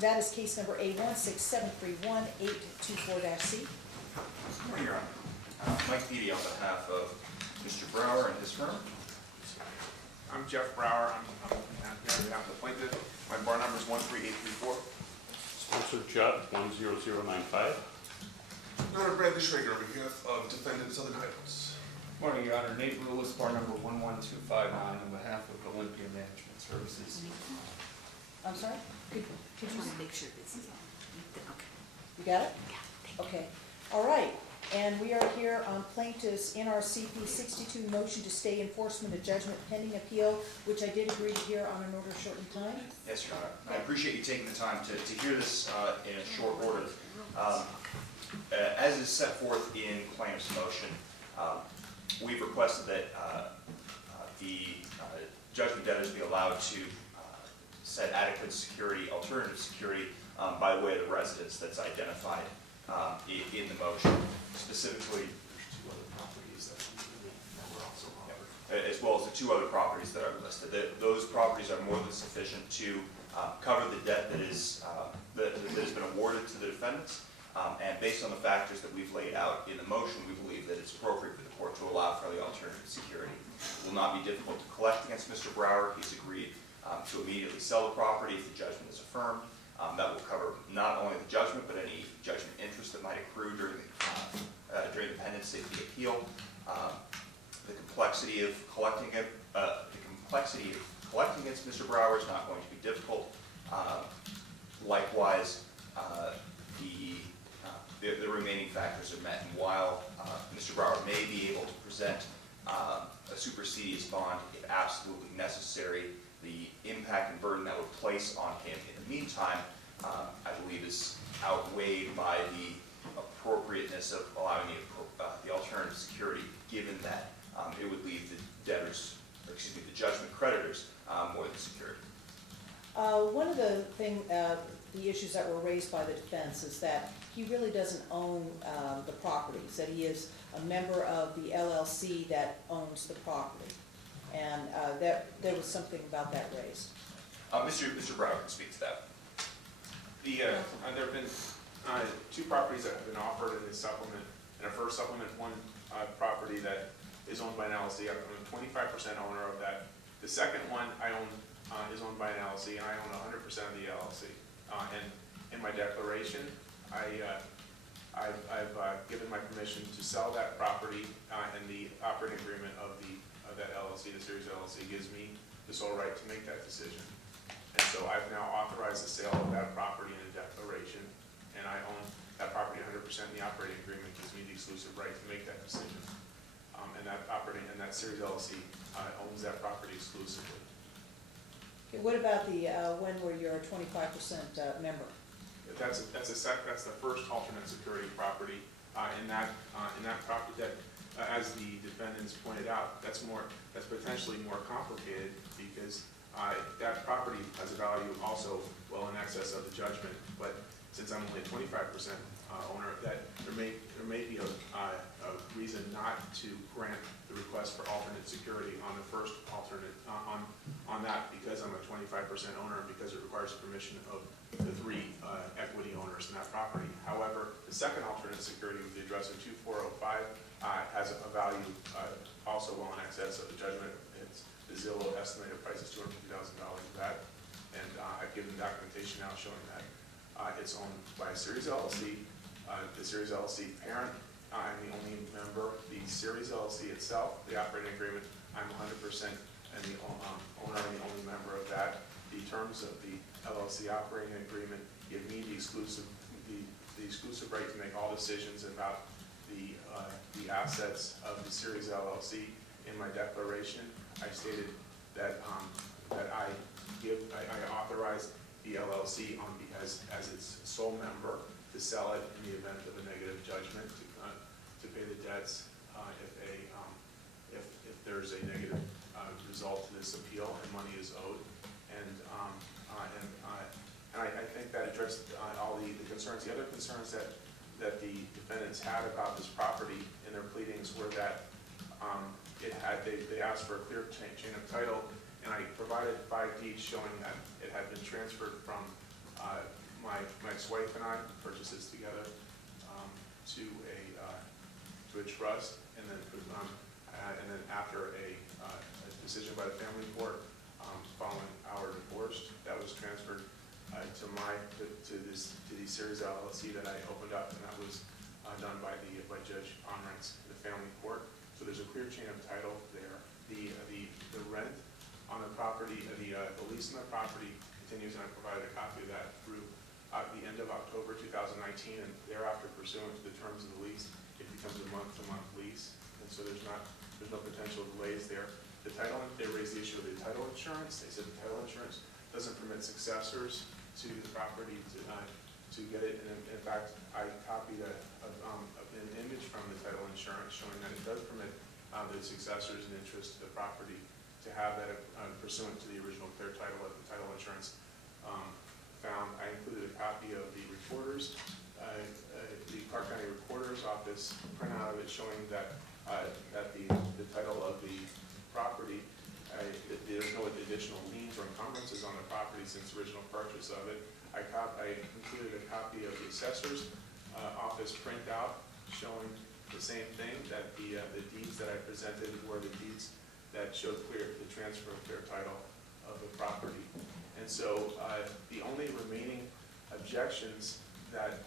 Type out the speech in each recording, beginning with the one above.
That is case number A16731-824-C. Good morning, Your Honor. Mike Beatty on behalf of Mr. Brower and his firm. I'm Jeff Brower. I'm here on behalf of the plaintiff. My bar number is 13834. Sponsor Judd 10095. Honor Bradley Schrager on behalf of defendant Southern Highlands. Morning, Your Honor. Nate Lewis, bar number 11259, on behalf of Olympia Management Services. I'm sorry? Could Just you, want to make sure this is on. Okay. you got it? Yeah, thank you. Okay. All right. And we are here on plaintiff's NRCP 62 motion to stay enforcement of judgment pending appeal, which I did agree to hear on an order shortened time. Yes, Your Honor. I appreciate you taking the time to hear this in a short order. As is set forth in plaintiff's motion, we've requested that the judgment debtors be allowed to set adequate security, alternative security, by way of the residence that's identified in the motion. Specifically, There's two other properties that were also offered. as well as the two other properties that are listed. Those properties are more than sufficient to cover the debt that has been awarded to the defendants. And based on the factors that we've laid out in the motion, we believe that it's appropriate for the court to allow for the alternative security. It will not be difficult to collect against Mr. Brower. He's agreed to immediately sell the property if the judgment is affirmed. That will cover not only the judgment, but any judgment interest that might accrue during the pendency of the appeal. The complexity of collecting against Mr. Brower is not going to be difficult. Likewise, the remaining factors are met, and while Mr. Brower may be able to present a supersedious bond if absolutely necessary, the impact and burden that would place on him in the meantime, I believe, is outweighed by the appropriateness of allowing the alternative security, given that it would leave the debtors, or excuse me, the judgment creditors more than security. One of the issues that were raised by the defense is that he really doesn't own the properties, that he is a member of the LLC that owns the property. And there was something about that raised. Mr. Brower can speak to that. There have been two properties that have been offered in this supplement. In our first supplement, one property that is owned by an LLC. I'm a 25% owner of that. The second one I own is owned by an LLC, and I own 100% of the LLC. And in my declaration, I've given my permission to sell that property, and the operating agreement of that LLC, the Series LLC, gives me the sole right to make that decision. And so I've now authorized the sale of that property in a declaration, and I own that property 100%. The operating agreement gives me the exclusive right to make that decision. And that Series LLC owns that property exclusively. Okay, what about the when were you a 25% member? That's the first alternate security property. In that property, that as the defendants pointed out, that's potentially more complicated because that property has a value also well in excess of the judgment. But since I'm only a 25% owner, that there may be a reason not to grant the request for alternate security on the first alternate on that, because I'm a 25% owner, because it requires the permission of the three equity owners in that property. However, the second alternate security, with the address of 2405, has a value also well in excess of the judgment. The Zillow estimated price is $250,000 for that, and I've given documentation now showing that it's owned by a Series LLC. The Series LLC parent, I'm the only member. The Series LLC itself, the operating agreement, I'm 100% and the owner and the only member of that. The terms of the LLC operating agreement give me the exclusive right to make all decisions about the assets of the Series LLC. In my declaration, I stated that I authorize the LLC as its sole member to sell it in the event of a negative judgment, to pay the debts if there's a negative result to this appeal and money is owed. And I think that addressed all the concerns. The other concerns that the defendants had about this property in their pleadings were that they asked for a clear chain of title, and I provided 5 deeds showing that it had been transferred from my ex-wife and I purchased this together to a trust, and then after a decision by the family court following our divorce, that was transferred to the series LLC that I opened up, and that was done by Judge Pomerantz, the family court. So there's a clear chain of title there. The rent on the property, the lease on the property continues, and I provided a copy of that through the end of October 2019, and thereafter pursuant to the terms of the lease, it becomes a month-to-month lease, and so there's no potential delays there. The title, they raised the issue of the title insurance. They said the title insurance doesn't permit successors to the property to get it, and in fact, I copied an image from the title insurance showing that it does permit the successors in interest to the property to have that pursuant to the original clear title of the title insurance found. I included a copy of the recorder's, the Clark County Recorder's Office printout of it showing that the title of the property, there's no additional liens or encumbrances on the property since original purchase of it. I included a copy of the assessor's office printout showing the same thing, that the deeds that I presented were the deeds that showed the transfer of clear title of the property. And so the only remaining objections that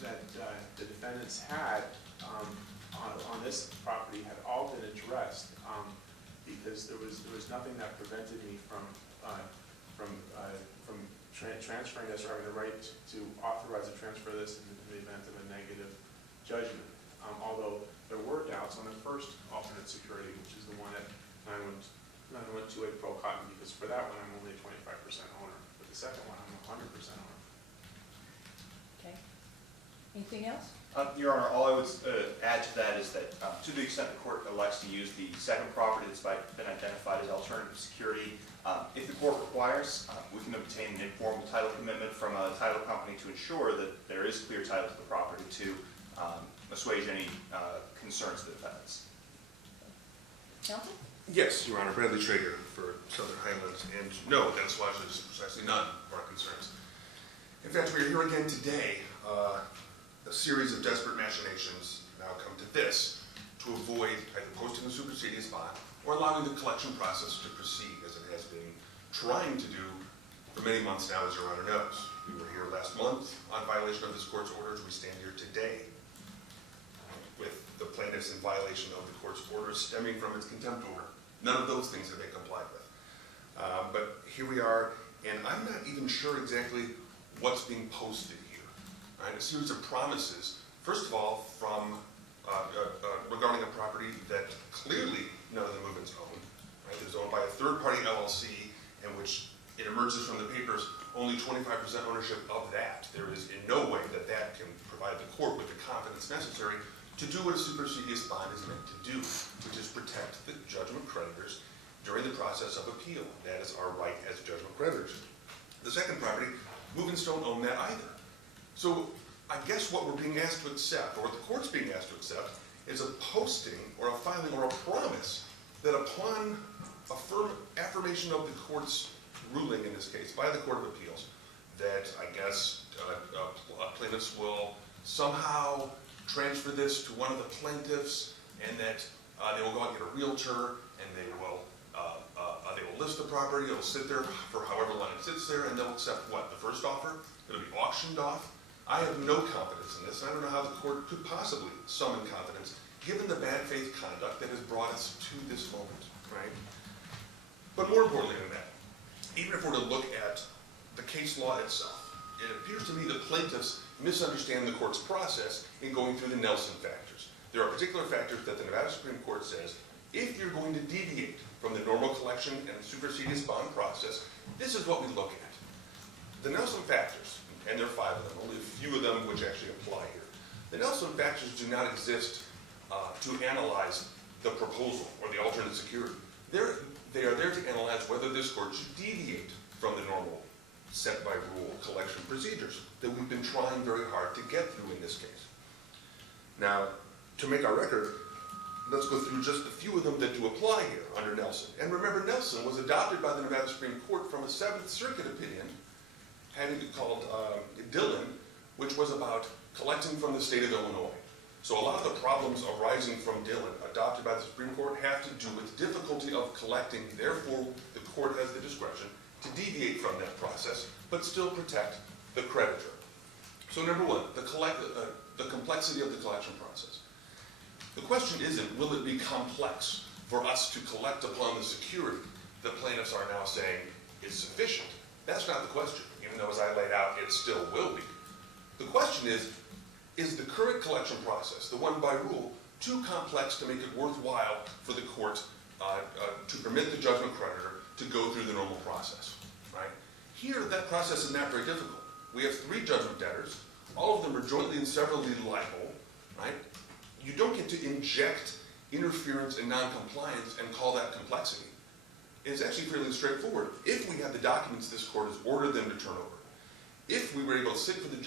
the defendants had on this property had all been addressed because there was nothing that prevented me from transferring this or having the right to authorize the transfer of this in the event of a negative judgment. Although there were doubts on the first alternate security, which is the one at 9128 Pearl Cotton, because for that one I'm only a 25% owner, but the second one I'm 100% owner. Okay. Anything else? Your Honor, all I would add to that is that to the extent the court elects to use the second property that's been identified as alternative security, if the court requires, we can obtain an informal title commitment from a title company to ensure that there is clear title to the property to assuage any concerns of the defendants. Counsel? Yes, Your Honor, Bradley Traeger for Southern Highlands, and no, that assuages precisely none of our concerns. In fact, we are here again today. A series of desperate machinations now come to this to avoid either posting the supersedious bond or allowing the collection process to proceed as it has been trying to do for many months now, as Your Honor knows. We were here last month on violation of this court's orders. We stand here today with the plaintiffs in violation of the court's orders stemming from its contempt order. None of those things have been complied with. But here we are, and I'm not even sure exactly what's being posted here. Right? A series of promises, first of all, from regarding a property that clearly none of the movements own. Right? It's owned by a third-party LLC, in which it emerges from the papers only 25% ownership of that. There is in no way that that can provide the court with the confidence necessary to do what a supersedious bond is meant to do, which is protect the judgment creditors during the process of appeal. That is our right as judgment creditors. The second property, movements don't own that either. So I guess what we're being asked to accept, or what the court's being asked to accept, is a posting or a filing or a promise that upon a firm affirmation of the court's ruling in this case by the Court of Appeals, that I guess plaintiffs will somehow transfer this to one of the plaintiffs, and that they will go out and get a realtor, and they will list the property. It'll sit there for however long it sits there, and they'll accept what? The first offer? It'll be auctioned off. I have no confidence in this. I don't know how the court could possibly summon confidence, given the bad faith conduct that has brought us to this moment, right? But more importantly than that, even if we're to look at the case law itself, it appears to me that plaintiffs misunderstand the court's process in going through the Nelson factors. There are particular factors that the Nevada Supreme Court says, if you're going to deviate from the normal collection and supersedious bond process, this is what we look at. The Nelson factors, and there are 5 of them, only a few of them which actually apply here. The Nelson factors do not exist to analyze the proposal or the alternate security. They are there to analyze whether this court should deviate from the normal set by rule collection procedures that we've been trying very hard to get through in this case. Now, to make our record, let's go through just a few of them that do apply here under Nelson. And remember, Nelson was adopted by the Nevada Supreme Court from a 7th Circuit opinion had it called Dillon, which was about collecting from the state of Illinois. So a lot of the problems arising from Dillon, adopted by the Supreme Court, have to do with difficulty of collecting. Therefore, the court has the discretion to deviate from that process, but still protect the creditor. So number one, the complexity of the collection process. The question isn't, will it be complex for us to collect upon the security the plaintiffs are now saying is sufficient? That's not the question, even though as I laid out, it still will be. The question is the current collection process, the one by rule, too complex to make it worthwhile for the court to permit the judgment creditor to go through the normal process, right? Here, that process is not very difficult. We have 3 judgment debtors. All of them are jointly and severally liable, right? You don't get to inject interference and noncompliance and call that complexity. It's actually fairly straightforward. If we have the documents this court has ordered them to turn over, if we were able to sit for the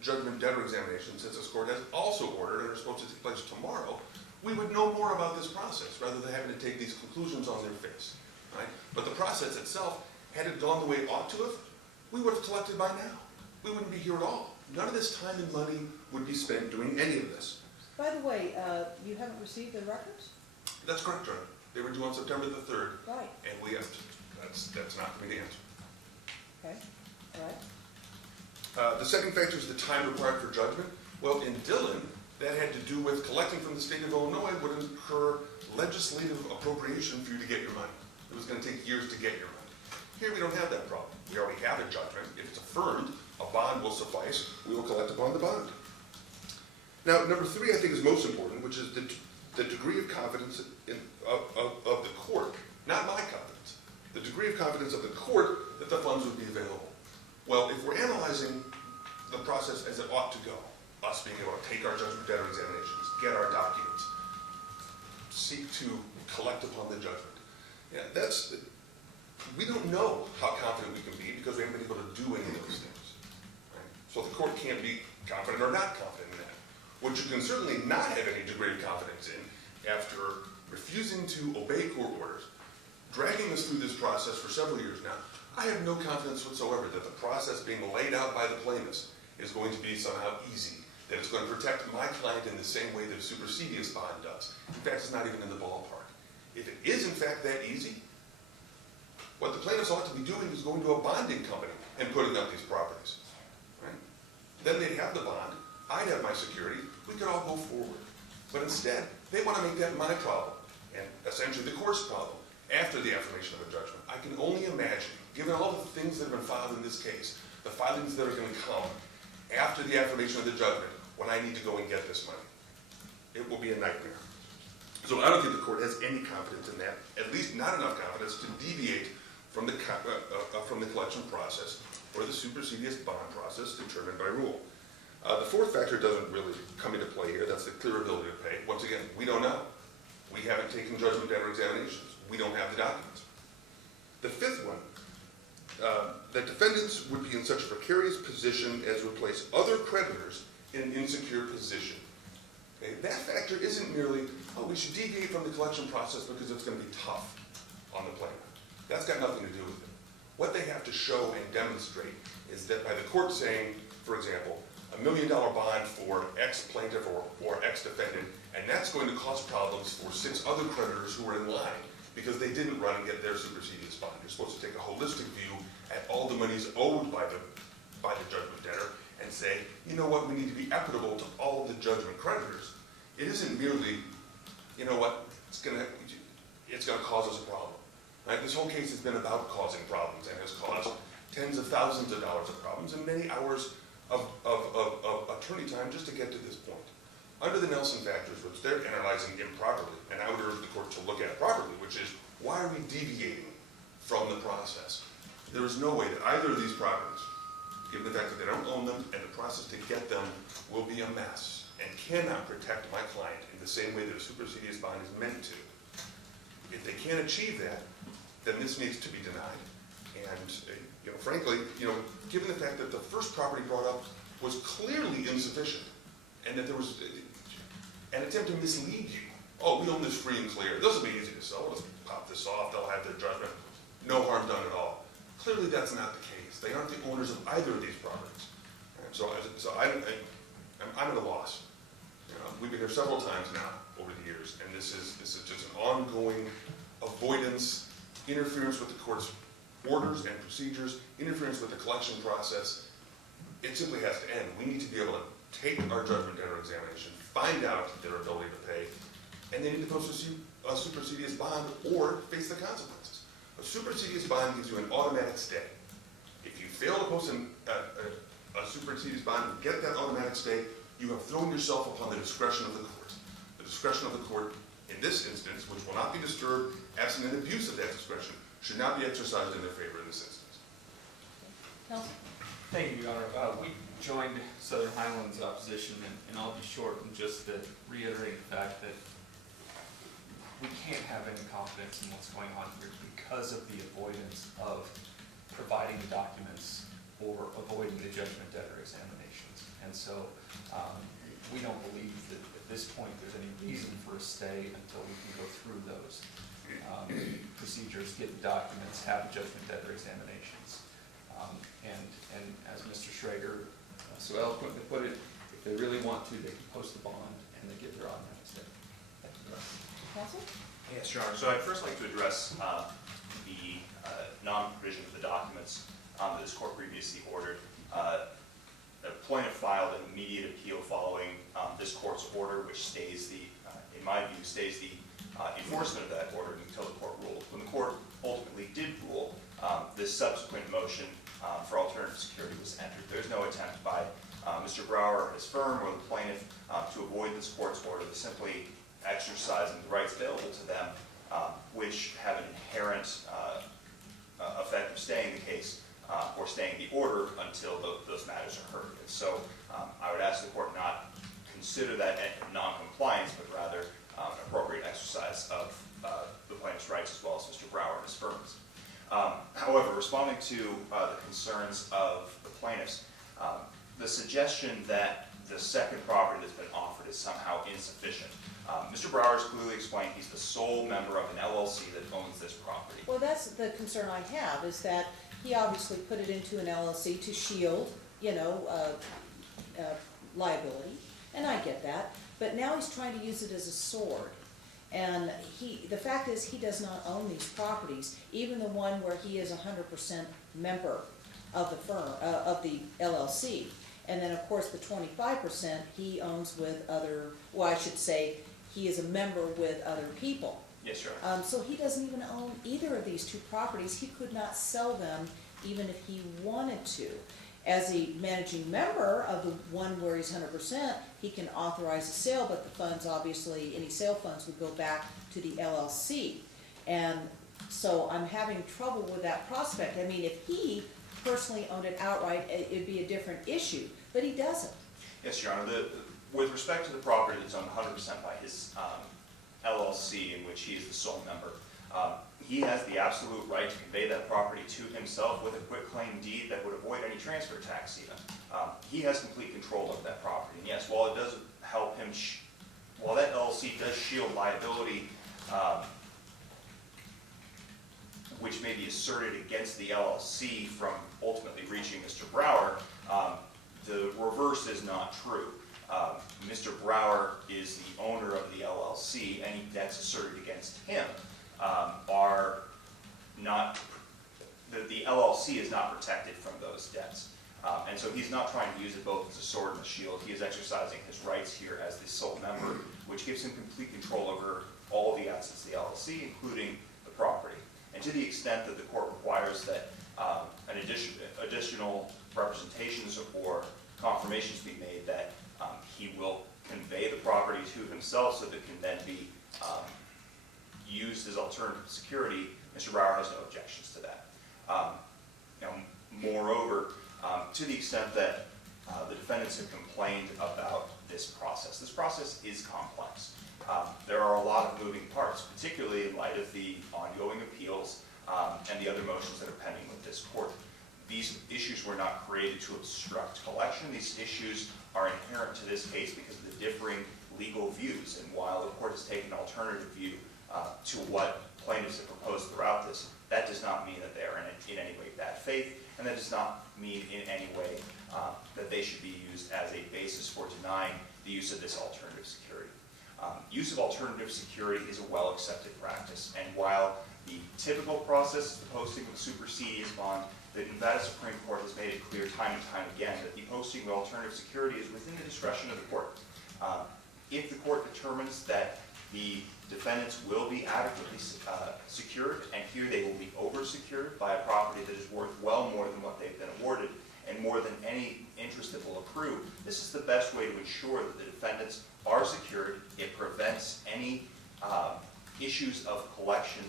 judgment debtor examination, since this court has also ordered and are supposed to take place tomorrow, we would know more about this process rather than having to take these conclusions on their face, right? But the process itself, had it gone the way it ought to have, we would have collected by now. We wouldn't be here at all. None of this time and money would be spent doing any of this. By the way, you haven't received the records? That's correct, Your Honor. They were due on September the 3rd, Right, and we have to, that's not going to be the answer. okay, all right. The second factor is the time required for judgment. Well, in Dillon, that had to do with collecting from the state of Illinois would incur legislative appropriation for you to get your money. It was going to take years to get your money. Here we don't have that problem. We already have a judgment. If it's affirmed, a bond will suffice. We will collect upon the bond. Now, number 3, I think, is most important, which is the degree of confidence of the court, not my confidence, the degree of confidence of the court that the funds would be available. Well, if we're analyzing the process as it ought to go, us being able to take our judgment debtor examinations, get our documents, seek to collect upon the judgment, yeah, we don't know how confident we can be because we haven't been able to do any of those things. Right? So the court can't be confident or not confident in that. What you can certainly not have any degree of confidence in after refusing to obey court orders, dragging us through this process for several years now, I have no confidence whatsoever that the process being laid out by the plaintiffs is going to be somehow easy, that it's going to protect my client in the same way that a supersedious bond does. In fact, it's not even in the ballpark. If it is in fact that easy, what the plaintiffs ought to be doing is going to a bonding company and putting up these properties. Right? Then they'd have the bond, I'd have my security, we could all go forward. But instead, they want to make that my problem, and essentially the court's problem, after the affirmation of a judgment. I can only imagine, given all the things that have been filed in this case, the filings that are going to come after the affirmation of the judgment, when I need to go and get this money. It will be a nightmare. So I don't think the court has any confidence in that, at least not enough confidence to deviate from the collection process or the supersedious bond process determined by rule. The 4th factor doesn't really come into play here. That's the clear ability to pay. Once again, we don't know. We haven't taken judgment debtor examinations. We don't have the documents. The 5th one, that defendants would be in such a precarious position as to place other creditors in an insecure position. Okay? That factor isn't merely, oh, we should deviate from the collection process because it's going to be tough on the plaintiff. That's got nothing to do with it. What they have to show and demonstrate is that by the court saying, for example, $1 million bond for X plaintiff or X defendant, and that's going to cause problems for 6 other creditors who are in line because they didn't run and get their supersedious bond. You're supposed to take a holistic view at all the monies owed by the judgment debtor and say, you know what, we need to be equitable to all of the judgment creditors. It isn't merely, you know what, it's going to cause us a problem. Right? This whole case has been about causing problems and has caused tens of thousands of dollars of problems and many hours of attorney time just to get to this point. Under the Nelson factors, which they're analyzing improperly, and I would urge the court to look at properly, which is, why are we deviating from the process? There is no way that either of these properties, given the fact that they don't own them and the process to get them will be a mess and cannot protect my client in the same way that a supersedious bond is meant to. If they can't achieve that, then this needs to be denied. And frankly, given the fact that the first property brought up was clearly insufficient, and that there was an attempt to mislead you. Oh, we own this free and clear. This will be easy to sell. Let's pop this off. They'll have their judgment. No harm done at all. Clearly, that's not the case. They aren't the owners of either of these properties. And so I'm at a loss. You know, we've been here several times now over the years, and this is just an ongoing avoidance, interference with the court's orders and procedures, interference with the collection process. It simply has to end. We need to be able to take our judgment debtor examination, find out their ability to pay, and they need to post a supersedious bond or face the consequences. A supersedious bond gives you an automatic stay. If you fail to post a supersedious bond and get that automatic stay, you have thrown yourself upon the discretion of the court. The discretion of the court, in this instance, which will not be disturbed absent an abuse of that discretion, should not be exercised in their favor in this instance. Counsel? Thank you, Your Honor. We joined Southern Highlands opposition, and I'll be short and just to reiterate the fact that we can't have any confidence in what's going on here because of the avoidance of providing documents or avoiding the judgment debtor examinations. And so we don't believe that at this point there's any reason for a stay until we can go through those procedures, get the documents, have the judgment debtor examinations. And as Mr. Schrager so eloquently put it, if they really want to, they can post the bond and they get their automatic stay. Thank you. Counsel? Yes, Your Honor. So I'd first like to address the non-provision of the documents that this court previously ordered. The plaintiff filed an immediate appeal following this court's order, which stays the, in my view, stays the enforcement of that order until the court ruled. When the court ultimately did rule, this subsequent motion for alternative security was entered. There's no attempt by Mr. Brower or his firm or the plaintiff to avoid this court's order. They're simply exercising the rights available to them, which have an inherent effect of staying the case or staying the order until those matters are heard. And so I would ask the court not consider that non-compliance, but rather an appropriate exercise of the plaintiff's rights as well as Mr. Brower and his firm's. However, responding to the concerns of the plaintiffs, the suggestion that the second property that's been offered is somehow insufficient. Mr. Brower has clearly explained he's the sole member of an LLC that owns this property. Well, that's the concern I have, is that he obviously put it into an LLC to shield, liability, and I get that, but now he's trying to use it as a sword. And the fact is, he does not own these properties, even the one where he is 100% member of the firm, of the LLC. And then, of course, the 25% he owns with other, well, I should say, he is a member with other people. Yes, sir. So he doesn't even own either of these two properties. He could not sell them even if he wanted to. As a managing member of the one where he's 100%, he can authorize a sale, but the funds, obviously, any sale funds would go back to the LLC. And so I'm having trouble with that prospect. I mean, if he personally owned it outright, it'd be a different issue, but he doesn't. Yes, Your Honor. With respect to the property that's owned 100% by his LLC, in which he is the sole member, he has the absolute right to convey that property to himself with a quitclaim deed that would avoid any transfer tax even. He has complete control of that property. And yes, while it does help him, while that LLC does shield liability, which may be asserted against the LLC from ultimately reaching Mr. Brower, the reverse is not true. Mr. Brower is the owner of the LLC. Any debts asserted against him are not, the LLC is not protected from those debts. And so he's not trying to use it both as a sword and a shield. He is exercising his rights here as the sole member, which gives him complete control over all of the assets of the LLC, including the property. And to the extent that the court requires that additional representations or confirmations be made that he will convey the property to himself so that it can then be used as alternative security, Mr. Brower has no objections to that. Moreover, to the extent that the defendants have complained about this process is complex. There are a lot of moving parts, particularly in light of the ongoing appeals and the other motions that are pending with this court. These issues were not created to obstruct collection. These issues are inherent to this case because of the differing legal views. And while the court has taken an alternative view to what plaintiffs have proposed throughout this, that does not mean that they are in any way bad faith. and that does not mean in any way that they should be used as a basis for denying the use of this alternative security. Use of alternative security is a well-accepted practice, and while the typical process is the posting of a supersedeas bond, the Nevada Supreme Court has made it clear time and time again that the posting of alternative security is within the discretion of the court. If the court determines that the defendants will be adequately secured, and here they will be over-secured by a property that is worth well more than what they've been awarded, and more than any interest that will accrue, this is the best way to ensure that the defendants are secured. It prevents any issues of collection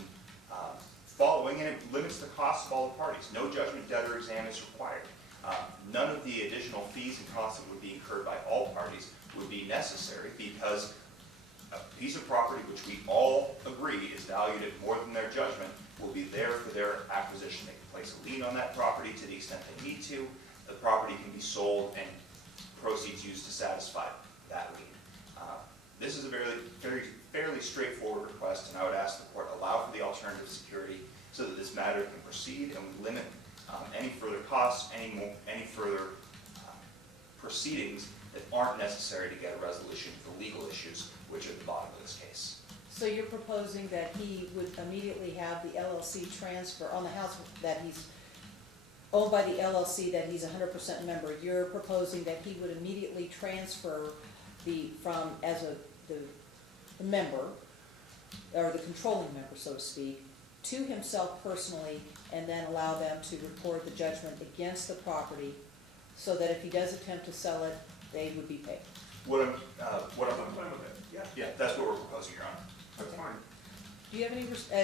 following, and it limits the cost of all the parties. No judgment debtor exam is required. None of the additional fees and costs that would be incurred by all parties would be necessary, because a piece of property which we all agree is valued at more than their judgment will be there for their acquisition. They can place a lien on that property to the extent they need to. The property can be sold and proceeds used to satisfy that lien. This is a fairly straightforward request, and I would ask the court allow for the alternative security so that this matter can proceed, and we limit any further costs, any further proceedings that aren't necessary to get a resolution for legal issues, which are at the bottom of this case. So you're proposing that he would immediately have the LLC transfer on the house that he's owned by the LLC, that he's 100% member. You're proposing that he would immediately transfer the member, or the controlling member, so to speak, to himself personally, and then allow them to record the judgment against the property, so that if he does attempt to sell it, they would be paid. I'm fine with it. yeah, that's what we're proposing, Your Honor. That's fine. Do you have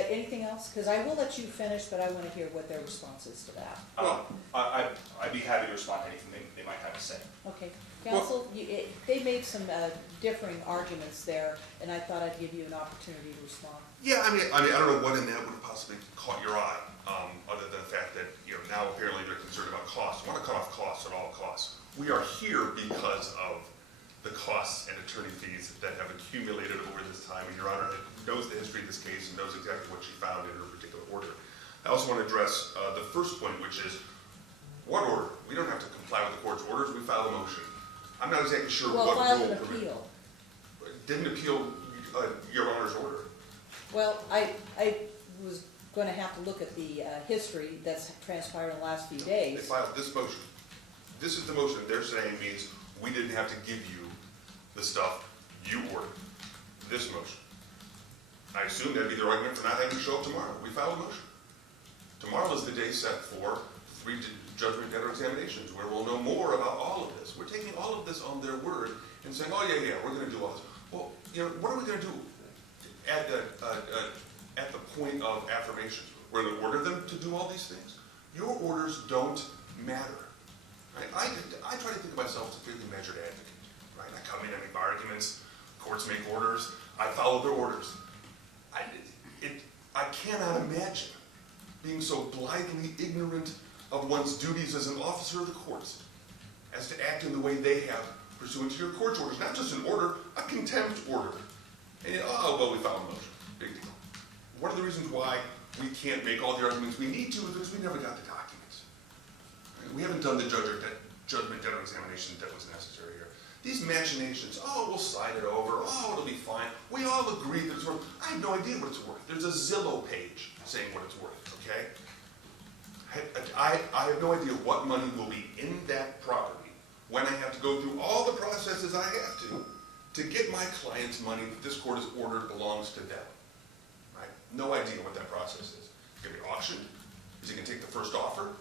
anything else? Because I will let you finish, but I want to hear what their response is to that. I'd be happy to respond to anything they might have to say. Okay, counsel, they made some differing arguments there, and I thought I'd give you an opportunity to respond. Yeah, I mean, I don't know what in that would have possibly caught your eye, other than the fact that, now apparently they're concerned about costs. Want to cut off costs at all costs. We are here because of the costs and attorney fees that have accumulated over this time, and Your Honor knows the history of this case and knows exactly what she found in her particular order. I also want to address the first point, which is, what order? We don't have to comply with the court's orders. We filed a motion. I'm not exactly sure Well, what filed rule an appeal. didn't appeal Your Honor's order. Well, I was going to have to look at the history that's transpired in the last few They days. filed this motion. This is the motion they're saying means we didn't have to give you the stuff you ordered. This motion. I assume that'd be the argument for not having to show up tomorrow. We filed a motion. Tomorrow is the day set for 3 judgment debtor examinations, where we'll know more about all of this. We're taking all of this on their word and saying, oh yeah, we're going to do all this. Well, what are we going to do at the point of affirmations? We're going to order them to do all these things? Your orders don't matter. Right? I try to think of myself as a fairly measured advocate. Right? I come in, I make arguments, courts make orders, I follow their orders. I cannot imagine being so blithely ignorant of one's duties as an officer of the courts as to act in the way they have pursuant to your court's orders. Not just an order, a contempt order. And well, we filed a motion. Big deal. What are the reasons why we can't make all the arguments we need to? Because we never got the documents. We haven't done the judgment debtor examination that was necessary here. These machinations, we'll slide it over, it'll be fine. We all agree that it's worth. I have no idea what it's worth. There's a Zillow page saying what it's worth, okay? I have no idea what money will be in that property when I have to go through all the processes I have to get my client's money that this court has ordered belongs to them. Right? No idea what that process is. It's going to be auctioned? Is it going to take the first offer?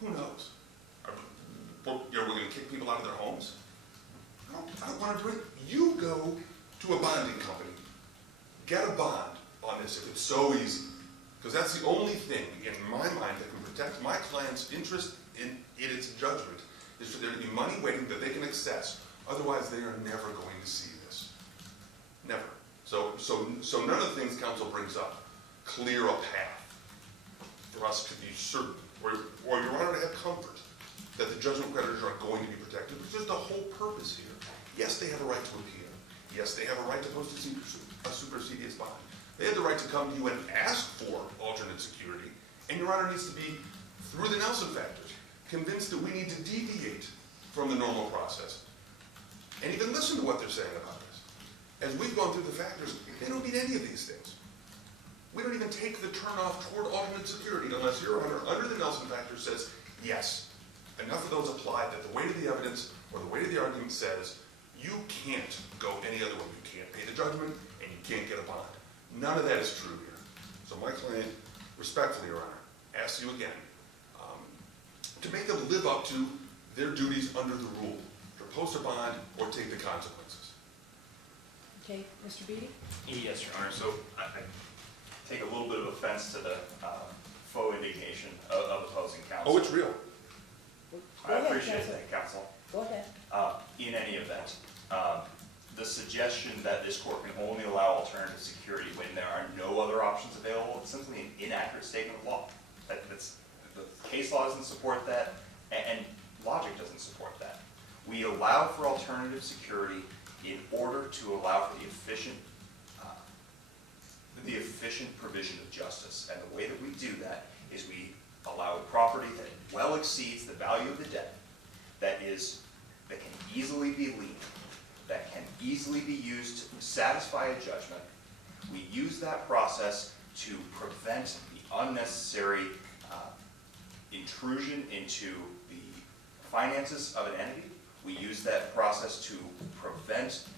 Who knows? We're going to kick people out of their homes? I don't want to do it. You go to a bonding company, get a bond on this if it's so easy. Because that's the only thing in my mind that can protect my client's interest in its judgment, is for there to be money waiting that they can access. Otherwise, they are never going to see this. Never. So none of the things counsel brings up clear a path for us to be certain, or Your Honor to have comfort that the judgment creditors are going to be protected, which is the whole purpose here. Yes, they have a right to appeal. Yes, they have a right to post a supersedeas bond. They have the right to come to you and ask for alternate security, and Your Honor needs to be through the Nelson factors, convinced that we need to deviate from the normal process, and even listen to what they're saying about this. As we've gone through the factors, they don't mean any of these things. We don't even take the turnoff toward alternate security unless your Honor, under the Nelson factor, says, yes, enough of those apply that the weight of the evidence or the weight of the argument says you can't go any other way. You can't pay the judgment and you can't get a bond. None of that is true here. So my client, respectfully, Your Honor, asks you again to make them live up to their duties under the rule, to post a bond or take the consequences. Okay, Mr. Beatty? Yes, Your Honor. So I take a little bit of offense to the faux indignation of opposing counsel. Oh, it's real. Go I ahead, appreciate Counselor. that, counsel. Go ahead. In any event, the suggestion that this court can only allow alternative security when there are no other options available is simply an inaccurate statement of law. The case law doesn't support that, and logic doesn't support that. We allow for alternative security in order to allow for the efficient provision of justice. And the way that we do that is we allow a property that well exceeds the value of the debt, that can easily be liened, that can easily be used to satisfy a judgment. We use that process to prevent the unnecessary intrusion into the finances of an entity. We use that process to prevent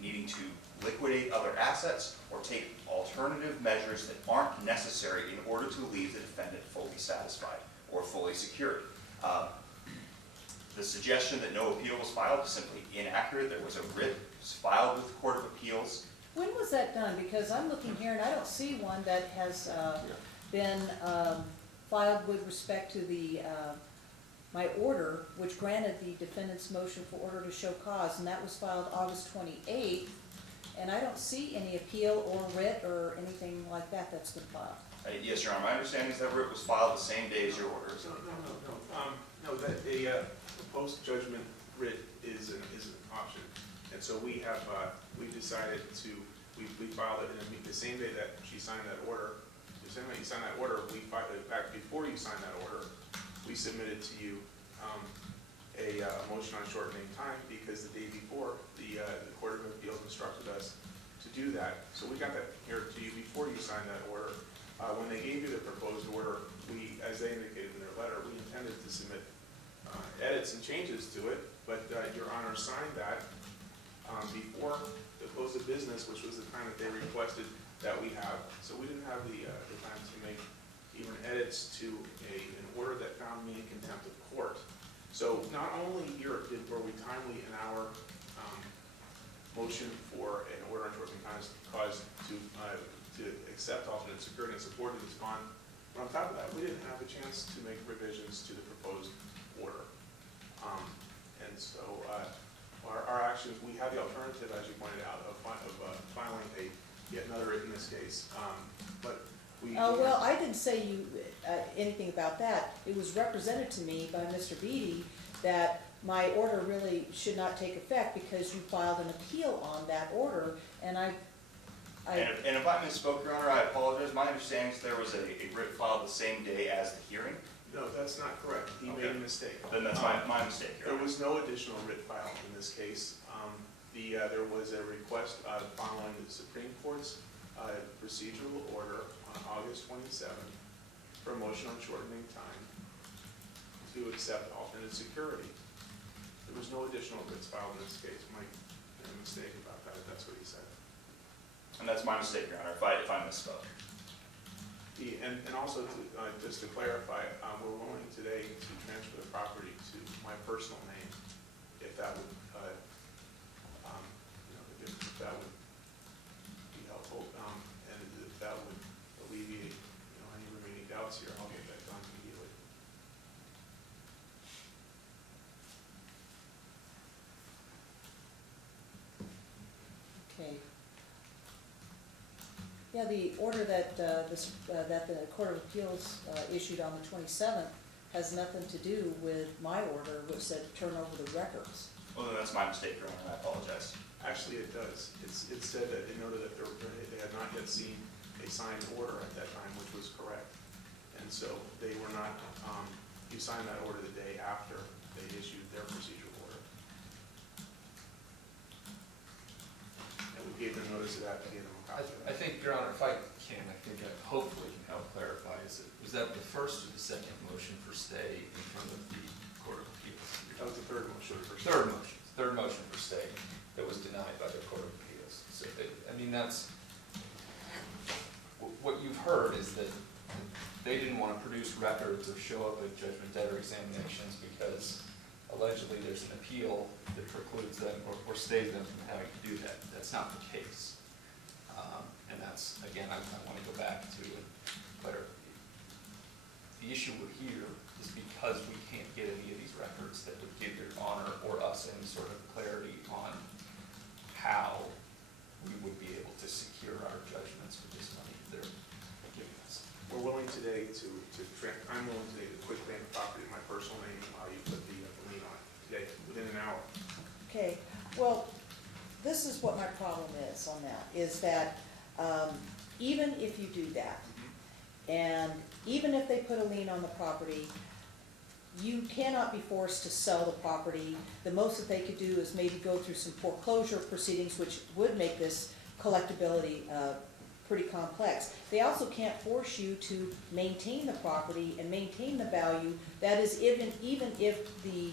needing to liquidate other assets or take alternative measures that aren't necessary in order to leave the defendant fully satisfied or fully secured. The suggestion that no appeal was filed is simply inaccurate. There was a writ filed with the Court of Appeals. When was that done? Because I'm looking here and I don't see one that has been filed with respect to the my order, which granted the defendant's motion for order to show cause, and that was filed August 28th. And I don't see any appeal or writ or anything like that that's been filed. Yes, Your Honor. My understanding is that writ was filed the same day as your order. No, that a post-judgment writ is an option. And so we have, we decided to, we filed it in the same day that she signed that order. The same way you signed that order, we filed it back before you signed that order. We submitted to you a motion on shortening time because the day before, the Court of Appeals instructed us to do that. So we got that here to you before you signed that order. When they gave you the proposed order, we, as they indicated in their letter, we intended to submit edits and changes to it, but Your Honor signed that before the close of business, which was the time that they requested that we have. So we didn't have the time to make even edits to an order that found me in contempt of court. So not only here were we timely in our motion for an order on shortening cause to accept alternate security and support of this bond, but on top of that, we didn't have a chance to make revisions to the proposed order. And so our actions, we have the alternative, as you pointed out, of filing yet another writ in this case. But we... well, I didn't say anything about that. It was represented to me by Mr. Beatty that my order really should not take effect because you filed an appeal on that order, and And if I misspoke, Your Honor, I apologize. My understanding is there was a writ filed the same day as the hearing. No, that's not correct. He made a mistake. Then that's my mistake, Your Honor. There was no additional writ filed in this case. There was a request following the Supreme Court's procedural order on August 27th for a motion on shortening time to accept alternate security. There was no additional writs filed in this case. Mike made a mistake about that, if that's what he said. And that's my mistake, Your Honor, if I misspoke. And also, just to clarify, we're willing today to transfer the property to my personal name, if that would, if that would be helpful, and if that would alleviate, any remaining doubts here, I'll get that done immediately. okay. Yeah, the order that that the Court of Appeals issued on the 27th has nothing to do with my order, which said turn over the records. Well, then that's my mistake, Your Honor, and I apologize. Actually, it does. It said that it noted that they had not yet seen a signed order at that time, which was correct. And so they were not, you signed that order the day after they issued their procedural order. And we gave them notice of that, we gave them a copy of I that. think, Your Honor, if I can, I think I hopefully can help clarify, was that the first or the second motion for stay in front of the Court of Appeals? That was the third motion. Third motion for stay that was denied by the Court of Appeals. So, I mean, that's, what you've heard is that they didn't want to produce records or show up at judgment debtor examinations because allegedly there's an appeal that precludes them or stays them from having to do that. That's not the case. And that's, again, I want to go back to it. The issue we're here is because we can't get any of these records that would give Your Honor or us any sort of clarity on how we would be able to secure our judgments with this money they're giving us. We're willing today I'm willing today to quit claim the property in my personal name and allow you to put the lien on it today, within an hour. Okay, well, this is what my problem is on that, is that even if you do that, and even if they put a lien on the property, you cannot be forced to sell the property. The most that they could do is maybe go through some foreclosure proceedings, which would make this collectability pretty complex. They also can't force you to maintain the property and maintain the value. That is, even if the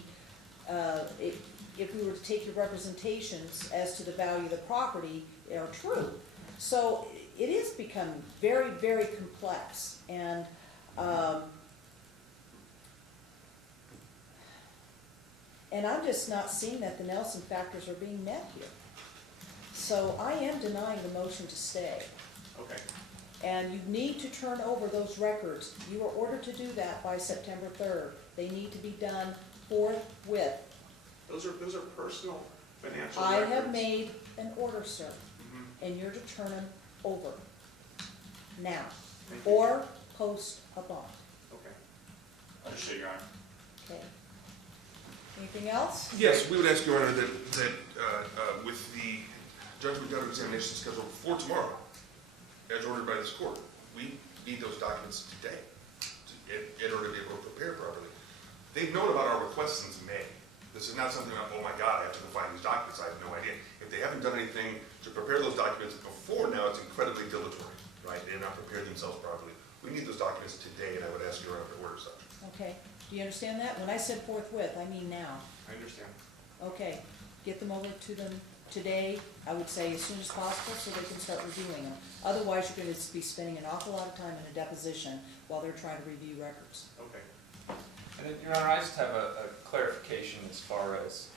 if we were to take your representations as to the value of the property are true. So it is become very, very complex, and I'm just not seeing that the Nelson factors are being met here. So I am denying the motion to stay. Okay. And you need to turn over those records. You are ordered to do that by September 3rd. They need to be done forthwith. Those are personal financial I records. have made an order, sir, Mhm. and you're to turn them over now, Thank you. or post a bond, Okay. Understood, Your Honor. okay? Anything else? Yes, we would ask, Your Honor, that with the judgment debtor examination scheduled for tomorrow, as ordered by this court, we need those documents today in order to be able to prepare properly. They've known about our requests since May. This is not something like, oh my God, I have to go find these documents. I have no idea. If they haven't done anything to prepare those documents before now, it's incredibly dilatory, right? They're not prepared themselves properly. We need those documents today, and I would ask Your Honor to order such. Okay, do you understand that? When I said forthwith, I mean now. I understand. Okay, get them over to them today, I would say as soon as possible, so they can start reviewing them. Otherwise, you're going to be spending an awful lot of time in a deposition while they're trying to review records. Okay. And then, Your Honor, I just have a clarification as far as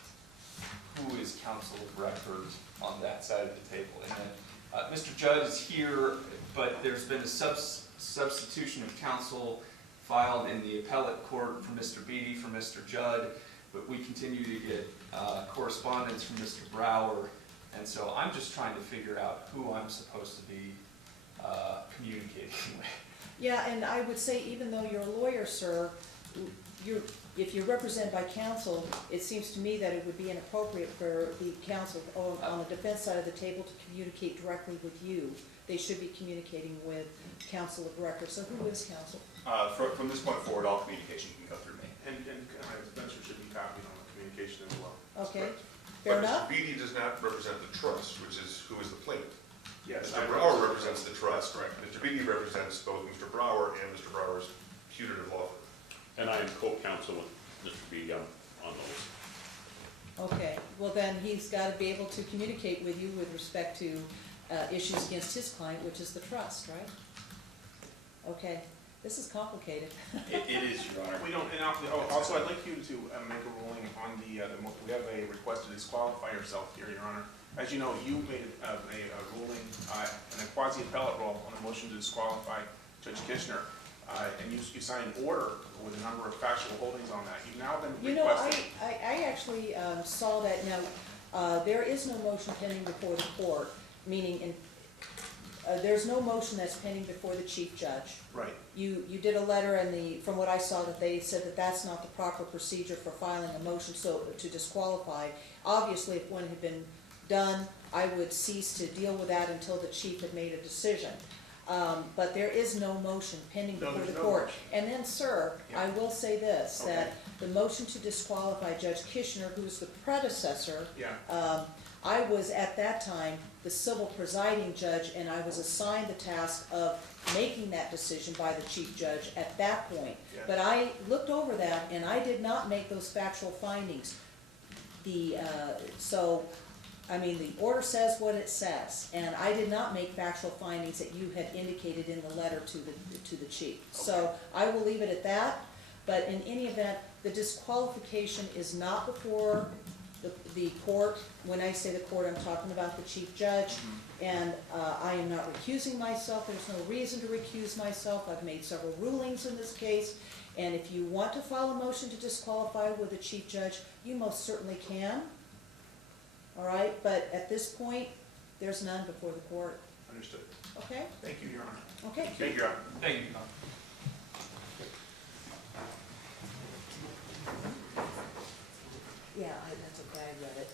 who is counsel of record on that side of the table. And then, Mr. Judd is here, but there's been a substitution of counsel filed in the appellate court for Mr. Beatty, for Mr. Judd, but we continue to get correspondence from Mr. Brower, and so I'm just trying to figure out who I'm supposed to be communicating with. Yeah, and I would say, even though you're a lawyer, sir, if you're represented by counsel, it seems to me that it would be inappropriate for the counsel on the defense side of the table to communicate directly with you. They should be communicating with counsel of record. So who is counsel? From this point forward, all communication can go through me. And Spencer should be copied on the communication as well. Okay, Correct. fair But enough? Mr. Beatty does not represent the trust, which is who is the plaintiff. Yes. Mr. Brower represents the trust. Correct. Mr. Beatty represents both Mr. Brower and Mr. Brower's putative law firm. And I am co-counsel with Mr. B on those. Okay, well then, he's got to be able to communicate with you with respect to issues against his client, which is the trust, right? Okay, this is complicated. It is, Your Honor. We don't, and also I'd like you to make a ruling on we have a request to disqualify yourself here, Your Honor. As you know, you made a ruling in a quasi-appellate role on a motion to disqualify Judge Kishner, and you signed an order with a number of factual holdings on that. You've now been requested. You know, I actually saw that. Now, there is no motion pending before the court, meaning there's no motion that's pending before the chief judge. Right. You did a letter, and from what I saw, that they said that that's not the proper procedure for filing a motion to disqualify. Obviously, if one had been done, I would cease to deal with that until the chief had made a decision. But there is no motion pending No, before the there's no court. motion. And then, sir, I Yeah. will say this, that Okay. the motion to disqualify Judge Kishner, who was the predecessor, Yeah, I was at that time the civil presiding judge, and I was assigned the task of making that decision by the chief judge at that point. Yeah. But I looked over that, and I did not make those factual findings. So, I mean, the order says what it says, and I did not make factual findings that you had indicated in the letter to the chief. So I will leave it at that, but in any event, the disqualification is not before the court. When I say the court, I'm talking about the chief judge, and I am not recusing myself. There's no reason to recuse myself. I've made several rulings in this case, and if you want to file a motion to disqualify with the chief judge, you most certainly can. All right, but at this point, there's none before the court, understood. okay? Thank you, Your Honor. Okay. Thank you, Your Honor. Thank you. Yeah, that's okay, I read it.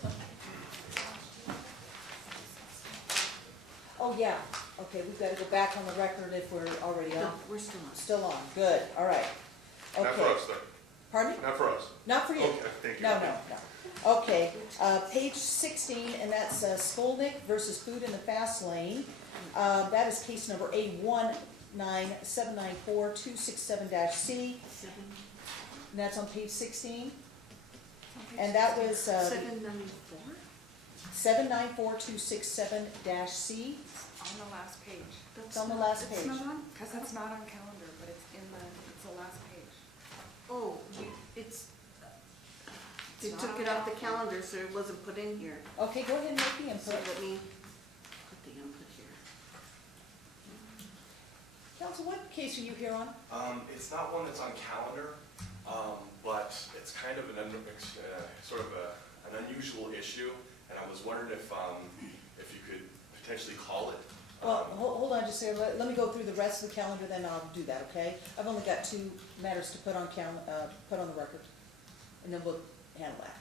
Oh, yeah, okay, we've got to go back on the record if we're already No, on. we're still on. Still on, good, all right. Not for Okay. us, though. Pardon me? Not for us. Not for you? Okay, thank you. No, no, no. Okay, page 16, and that's Skolnick versus Food in the Fast Lane. That is case number A19794-267-C, Seven, and that's on page 16. And that was 794 794267-C. On the last page, It's on the last It's page. not on? because it's not on calendar, but it's it's the last page. Oh, it's, they It's took not it on off the calendar, so it wasn't put in here. Okay, go ahead and make the So input. let me put the input here. Counsel, what case are you here on? It's not one that's on calendar, but it's kind of sort of an unusual issue, and I was wondering if you could potentially call it. Well, hold on just a second, let me go through the rest of the calendar, then I'll do that, okay? I've only got 2 matters to put on the record, and then we'll handle that.